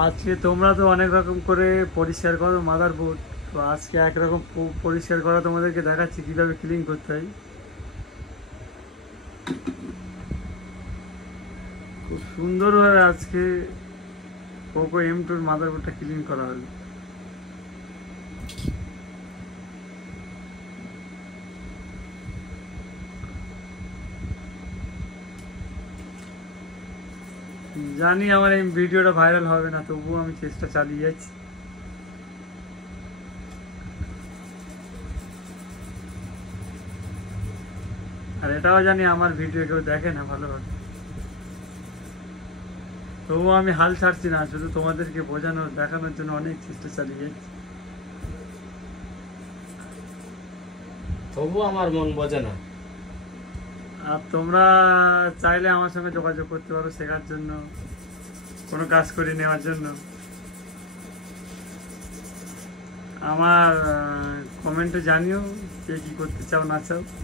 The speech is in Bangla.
আজকে তোমরা তো অনেক রকম করে পরিষ্কার করো মাদারবোর্ড, তো আজকে একরকম পরিষ্কার করা তোমাদেরকে দেখাচ্ছি কিভাবে ক্লিন করতে হয়। খুব সুন্দরভাবে আজকে পোকো M2 মাদারবোর্ডটা ক্লিন করা হলো। জানি আমার এই ভিডিওটা ভাইরাল হবে না, তবুও আমি চেষ্টা চালিয়ে যাচ্ছি। আর এটাও জানি আমার ভিডিও কেউ দেখে না ভালোভাবে, তবুও আমি হাল ছাড়ছি না, শুধু তোমাদেরকে বোঝানোর দেখানোর জন্য অনেক চেষ্টা চালিয়ে যাচ্ছি। তবু আমার মন বোঝে না। আর তোমরা চাইলে আমার সঙ্গে যোগাযোগ করতে পারো শেখার জন্য, কোনো কাজ করে নেওয়ার জন্য। আমার কমেন্টে জানিও কে কী করতে চাও না চাও।